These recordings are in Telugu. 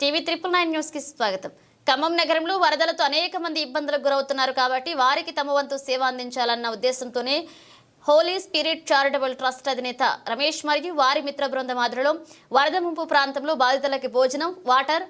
టీవీ త్రిపుల్ నైన్ న్యూస్కి స్వాగతం. ఖమ్మం నగరంలో వరదలతో అనేక మంది ఇబ్బందులకు గురవుతున్నారు కాబట్టి వారికి తమ వంతు సేవ అందించాలన్న ఉద్దేశంతోనే హోలీ స్పిరిట్ చారిటబుల్ ట్రస్ట్ అధినేత రమేష్ మరియు వారి మిత్ర బృందం ఆధ్వర్యంలో వరద ముంపు ప్రాంతంలో బాధితులకి భోజనం వాటర్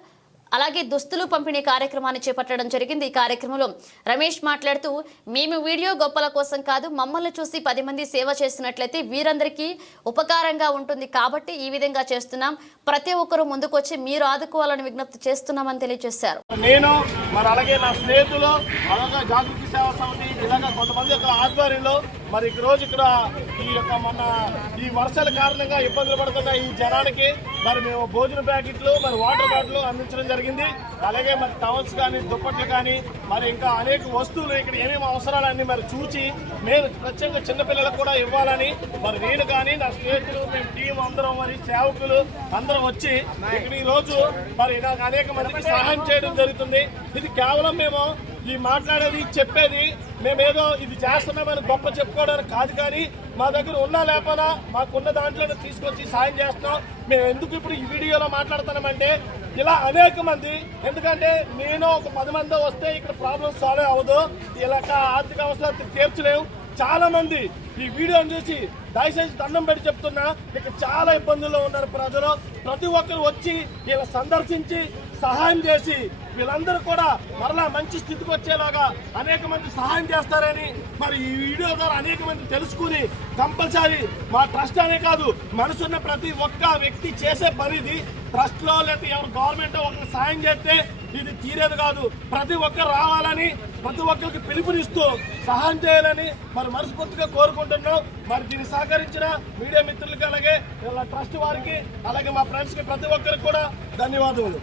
అలాగే దుస్తులు పంపిణీ కార్యక్రమాన్ని చేపట్టడం జరిగింది. ఈ కార్యక్రమంలో రమేష్ మాట్లాడుతూ మేము వీడియో గొప్పల కోసం కాదు మమ్మల్ని చూసి పది మంది సేవ చేస్తున్నట్లయితే వీరందరికీ ఉపకారంగా ఉంటుంది. కాబట్టి ఈ విధంగా చేస్తున్నాం. ప్రతి ఒక్కరూ ముందుకొచ్చి మీరు ఆదుకోవాలని విజ్ఞప్తి చేస్తున్నామని తెలియజేశారు. నేను మరి అలాగే నా స్నేహితులు అలాగే జాగృతి సేవా సమితి ఇలాగ కొంతమంది యొక్క ఆధ్వర్యంలో మరి ఈ రోజు ఇక్కడ ఈ యొక్క మన ఈ వర్షాల కారణంగా ఇబ్బందులు పడుతున్న ఈ జనానికి మరి మేము భోజన ప్యాకెట్లు మరి వాటర్ బాటిల్ అందించడం జరిగింది. అలాగే మరి టవల్స్ కానీ దుప్పట్లు కానీ మరి ఇంకా అనేక వస్తువులు ఇక్కడ ఏమేమి అవసరాలన్నీ మరి చూచి మేము ప్రత్యేకంగా చిన్నపిల్లలకు కూడా ఇవ్వాలని మరి నేను కానీ నా స్నేహితులు మేము టీం అందరం మరి సేవకులు అందరం వచ్చి ఇక్కడ ఈ రోజు మరి నాకు అనేక మందికి సహాయం చేయడం జరుగుతుంది. ఇది కేవలం మేము ఈ మాట్లాడేది చెప్పేది మేమేదో ఇది చేస్తున్నామని గొప్ప చెప్పుకోవడానికి కాదు కానీ మా దగ్గర ఉన్నా లేపనా మాకున్న దాంట్లో తీసుకొచ్చి సాయం చేస్తున్నాం. మేము ఎందుకు ఇప్పుడు ఈ వీడియోలో మాట్లాడుతున్నామంటే ఇలా అనేక మంది ఎందుకంటే నేను ఒక పది మంది వస్తే ఇక్కడ ప్రాబ్లమ్ సాల్వ్ అవ్వదు. ఇలా ఆర్థిక అవసరాలు తీర్చలేవు. చాలా మంది ఈ వీడియోని చూసి దయచేసి దండం పెట్టి చెప్తున్నా ఇక్కడ చాలా ఇబ్బందుల్లో ఉన్నారు ప్రజలు. ప్రతి ఒక్కరు వచ్చి ఇలా సందర్శించి సహాయం చేసి వీళ్ళందరూ కూడా మరలా మంచి స్థితికి వచ్చేలాగా అనేక మంది సహాయం చేస్తారని మరి ఈ వీడియో ద్వారా అనేక మంది తెలుసుకుని కంపల్సరీ మా ట్రస్ట్ అనే కాదు మనసున్న ప్రతి ఒక్క వ్యక్తి చేసే పనిది ట్రస్ట్లో లేకపోతే ఎవరు గవర్నమెంట్ ఒకరికి సాయం చేస్తే ఇది తీరేది కాదు. ప్రతి ఒక్కరు రావాలని ప్రతి ఒక్కరికి పిలుపునిస్తూ సహాయం చేయాలని మరి మనస్ఫూర్తిగా కోరుకుంటున్నాం. మరి దీన్ని సహకరించిన మీడియా మిత్రులకి అలాగే ట్రస్ట్ వారికి అలాగే మా ఫ్రెండ్స్కి ప్రతి ఒక్కరికి కూడా ధన్యవాదములు.